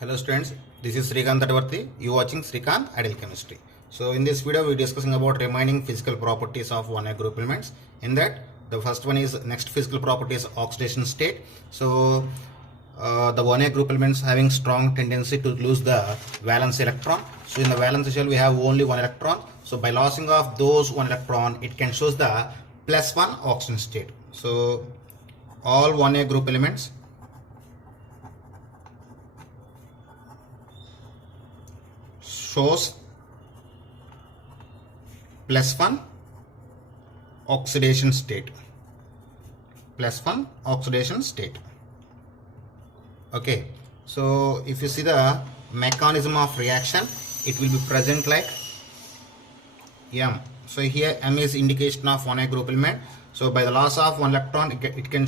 Hello students, this is Srikanth Tatavarthi. You watching Srikanth Ideal Chemistry. So in this video we are discussing about remaining physical properties of 1A group elements. In that the first one is next physical property is oxidation state. So the 1A group elements having strong tendency to lose the valence electron. So in the valence shell we have only one electron. So by losing of those one electron it can show the +1 oxidation state. So all 1A group elements shows +1 oxidation state. +1 oxidation state. Okay, so if you see the mechanism of reaction, it will be present like M. So here M is indication of 1A group element. So by the loss of one electron, it can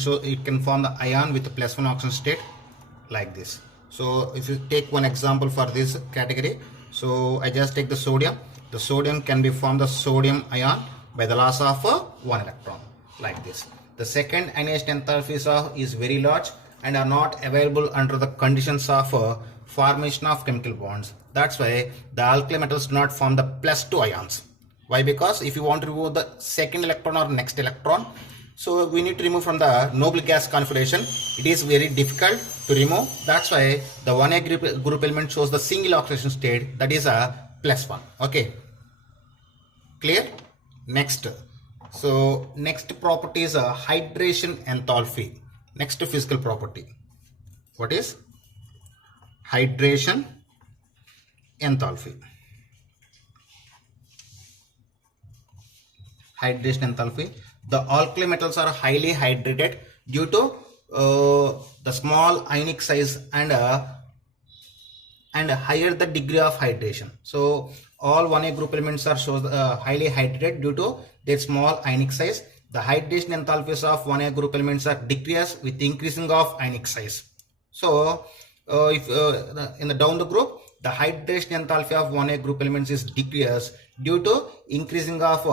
form the ion with the +1 oxidation state like this. So if you take one example for this category, so I just take the sodium. The sodium can be formed the sodium ion by the loss of one electron like this. The second ionization enthalpies is very large and are not available under the conditions of formation of chemical bonds. That's why the alkali metals do not form the +2 ions. Why? Because if you want to remove the second electron or next electron, so we need to remove from the noble gas configuration. It is very difficult to remove. That's why the 1A group element shows the single oxidation state, that is a +1. Okay, clear? Next, so next property is a hydration enthalpy. Next physical property, what is hydration enthalpy? Hydration enthalpy. The alkali metals are highly hydrated due to the small ionic size and higher the degree of hydration. So all 1A group elements are highly hydrated due to their small ionic size. The hydration enthalpies of 1A group elements are decreased with increasing of ionic size. So if in the down the group, the hydration enthalpy of 1A group elements is decreased due to increasing of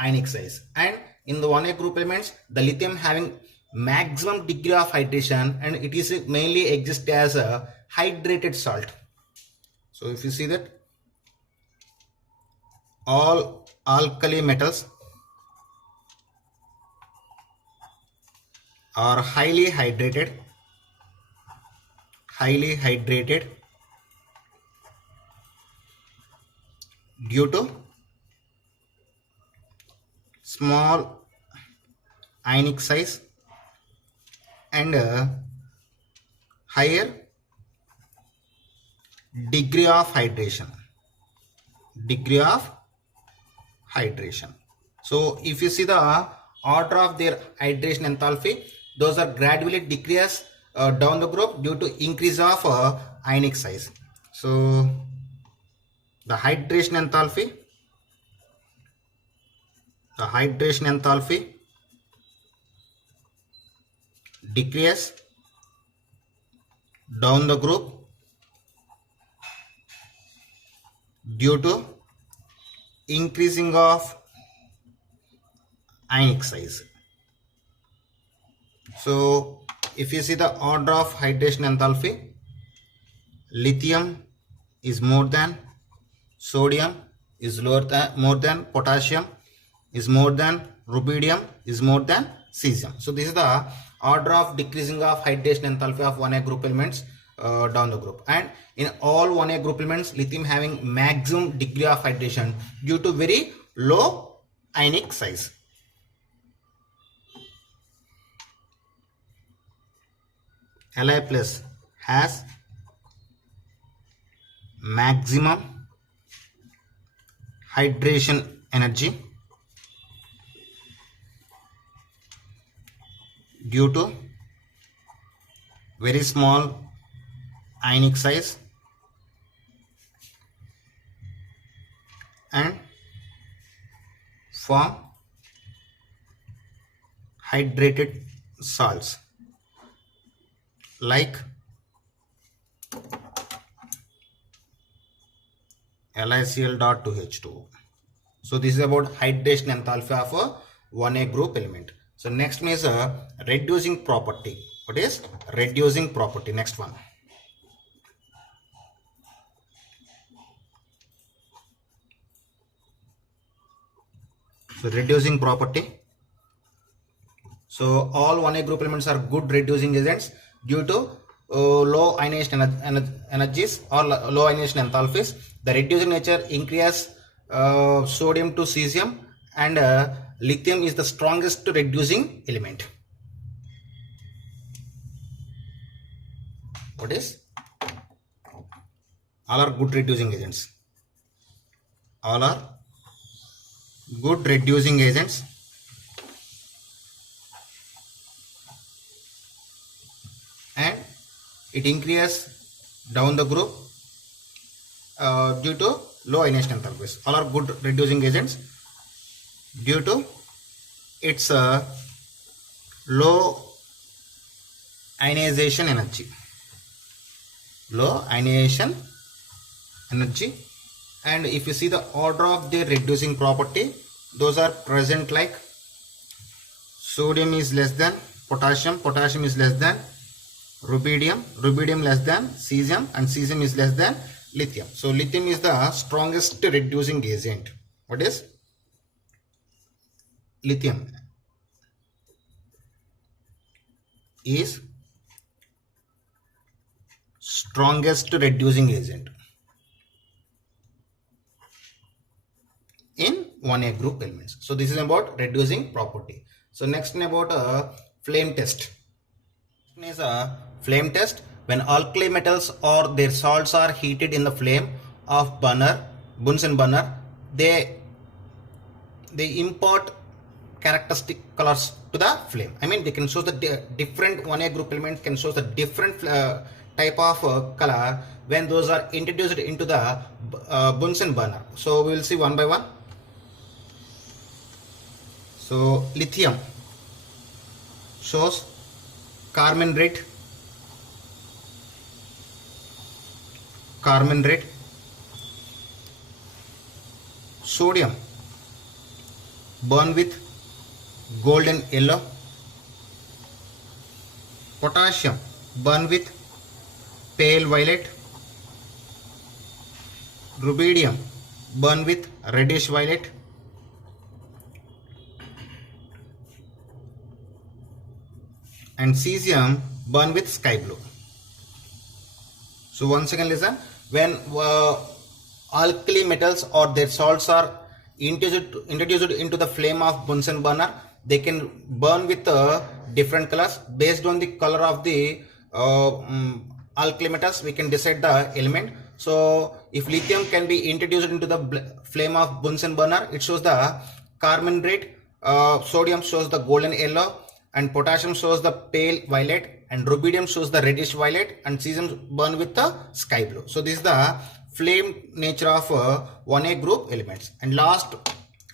ionic size. And in the 1A group elements, the lithium having maximum degree of hydration and it is mainly exist as a hydrated salt. So if you see that all alkali metals are highly hydrated due to small ionic size and higher degree of hydration. So if you see the order of their hydration enthalpy, those are gradually decreased down the group due to increase of ionic size. So the hydration enthalpy decrease down the group due to increasing of ionic size. So if you see the order of hydration enthalpy, lithium is more than sodium, is more than potassium, is more than rubidium, is more than cesium. So this is the order of decreasing of hydration enthalpy of 1A group elements down the group. And in all 1A group elements, lithium having maximum degree of hydration due to very low ionic size. Li plus has maximum hydration energy due to very small ionic size and form hydrated salts like LiCl.2H2O. So this is about hydration enthalpy of a 1A group element. So next is a reducing property. What is reducing property? Next one. So reducing property. So all 1A group elements are good reducing agents due to low ionization energies or low ionization enthalpies. The reducing nature increases sodium to cesium, and lithium is the strongest reducing element. What is? All are good reducing agents. All are good reducing agents. And it increases down the group due to low ionization enthalpies. All are good reducing agents due to its low ionization energy. Low ionization energy. And if you see the order of their reducing property, those are present like sodium is less than potassium, potassium is less than rubidium, rubidium less than cesium, and cesium is less than lithium. So lithium is the strongest reducing agent. What is? Lithium is strongest reducing agent in 1A group elements. So this is about reducing property. So next one about a flame test. Is a flame test. When alkali metals or their salts are heated in the flame of Bunsen burner, they impart characteristic colors to the flame. I mean, they can show the different 1A group elements can show the different type of color when those are introduced into the Bunsen burner. So we will see one by one. So lithium shows carmine red, sodium burn with golden yellow, potassium burn with pale violet, rubidium burn with reddish violet, and cesium burn with sky blue. So once again listen, when alkali metals or their salts are introduced into the flame of Bunsen burner, they can burn with different colors. Based on the color of the alkali metals, we can decide the element. So if lithium can be introduced into the flame of Bunsen burner, it shows the carmine red, sodium shows the golden yellow, and potassium shows the pale violet, and rubidium shows the reddish violet, and cesium burn with the sky blue. So this is the flame nature of 1A group elements. And last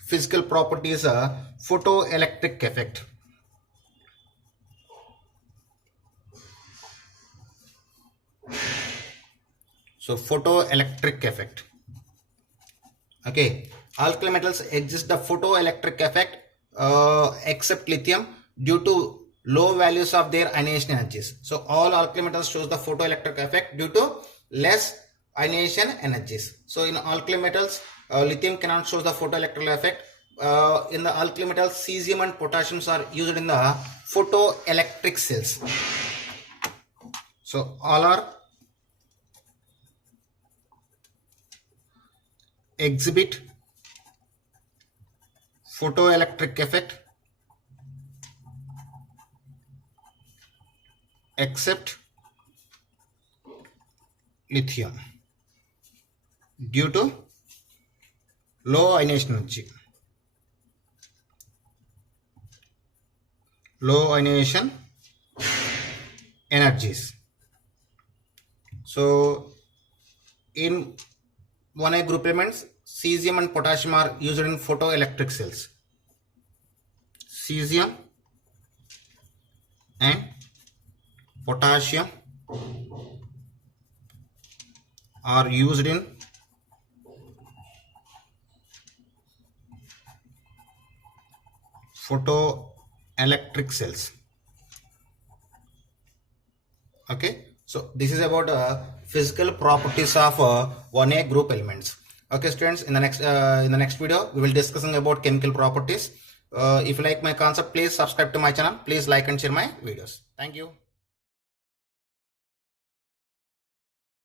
physical property is a photoelectric effect. So photoelectric effect. Okay, alkali metals exist the photoelectric effect except lithium due to low values of their ionization energies. So all alkali metals shows the photoelectric effect due to less ionization energies. So in alkali metals, lithium cannot show the photoelectric effect. In the alkali metals, cesium and potassium are used in the photoelectric cells. So all are exhibit photoelectric effect except lithium due to low ionization energy. Low ionization energies. So in 1A group elements, cesium and potassium are used in photoelectric cells. Cesium and potassium are used in photoelectric cells. Okay, so this is about physical properties of 1A group elements. Okay, students, in the next video, we will discussing about chemical properties. If you like my concept, please subscribe to my channel. Please like and share my videos. Thank you.